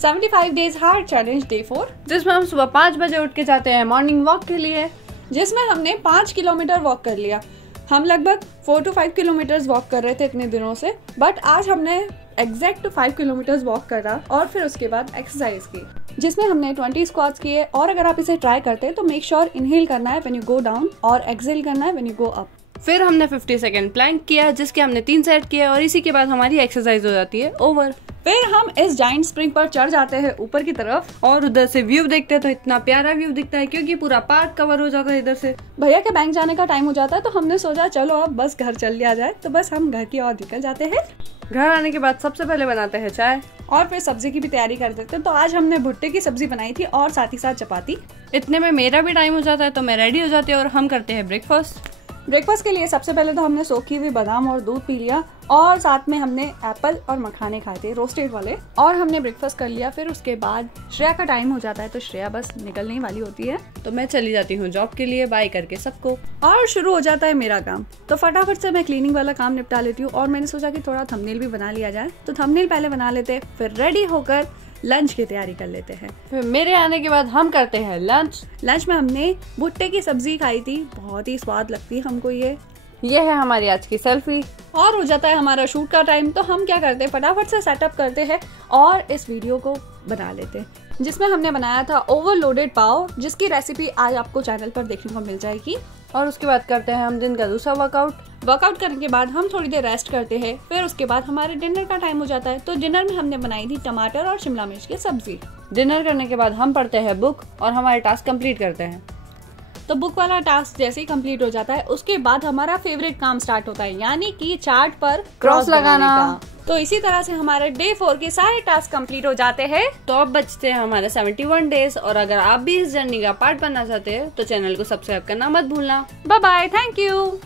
75 days hard challenge day 4, जिसमें हम सुबह 5 बजे उठ के जाते हैं मॉर्निंग वॉक के लिए, जिसमें हमने 5 किलोमीटर वॉक कर लिया। हम लगभग 4 to 5 किलोमीटर वॉक कर रहे थे इतने दिनों से, बट आज हमने एग्जैक्ट 5 किलोमीटर वॉक करा और फिर उसके बाद एक्सरसाइज की, जिसमें हमने 20 स्क्वाट्स किए। और अगर आप इसे ट्राई करते हैं तो मेक श्योर इनहेल करना है व्हेन यू गो डाउन और एक्सहेल करना है व्हेन यू गो अप। फिर हमने 50 सेकेंड प्लैंक किया, जिसके हमने 3 सेट किए और इसी के बाद हमारी एक्सरसाइज हो जाती है ओवर। फिर हम इस जाइंट स्प्रिंग पर चढ़ जाते हैं ऊपर की तरफ और उधर से व्यू देखते हैं तो इतना प्यारा व्यू दिखता है क्योंकि पूरा पार्क कवर हो जाता है इधर से। भैया के बैंक जाने का टाइम हो जाता है तो हमने सोचा चलो अब बस घर चल लिया जाए, तो बस हम घर की ओर निकल जाते हैं। घर आने के बाद सबसे पहले बनाते हैं चाय और फिर सब्जी की भी तैयारी कर देते हैं। तो आज हमने भुट्टे की सब्जी बनाई थी और साथ ही साथ चपाती। इतने में मेरा भी टाइम हो जाता है तो मैं रेडी हो जाती हूँ और हम करते हैं ब्रेकफास्ट। ब्रेकफास्ट के लिए सबसे पहले तो हमने सोखी हुई बादाम और दूध पी लिया और साथ में हमने एप्पल और मखाने खाए थे रोस्टेड वाले, और हमने ब्रेकफास्ट कर लिया। फिर उसके बाद श्रेया का टाइम हो जाता है तो श्रेया बस निकलने ही वाली होती है, तो मैं चली जाती हूँ जॉब के लिए बाय करके सबको, और शुरू हो जाता है मेरा काम। तो फटाफट से मैं क्लीनिंग वाला काम निपटा लेती हूँ और मैंने सोचा कि थोड़ा थंबनेल भी बना लिया जाए, तो थंबनेल पहले बना लेते हैं, फिर रेडी होकर लंच की तैयारी कर लेते हैं। फिर मेरे आने के बाद हम करते हैं लंच में हमने भुट्टे की सब्जी खाई थी, बहुत ही स्वाद लगती है हमको ये है हमारी आज की सेल्फी। और हो जाता है हमारा शूट का टाइम, तो हम क्या करते हैं फटाफट से सेटअप करते हैं और इस वीडियो को बना लेते हैं, जिसमें हमने बनाया था ओवरलोडेड पाव, जिसकी रेसिपी आज आपको चैनल पर देखने को मिल जाएगी। और उसके बाद करते हैं हम दिन का दूसरा वर्कआउट करने के बाद हम थोड़ी देर रेस्ट करते हैं। फिर उसके बाद हमारे डिनर का टाइम हो जाता है, तो डिनर में हमने बनाई थी टमाटर और शिमला मिर्च की सब्जी। डिनर करने के बाद हम पढ़ते हैं बुक और हमारे टास्क कंप्लीट करते हैं। तो बुक वाला टास्क जैसे ही कंप्लीट हो जाता है उसके बाद हमारा फेवरेट काम स्टार्ट होता है, यानी कि चार्ट पर क्रॉस लगाना। तो इसी तरह से हमारे डे 4 के सारे टास्क कंप्लीट हो जाते हैं। तो अब बचते हैं हमारे 71 डेज, और अगर आप भी इस जर्नी का पार्ट बनना चाहते हैं तो चैनल को सब्सक्राइब करना मत भूलना। Bye bye, thank you.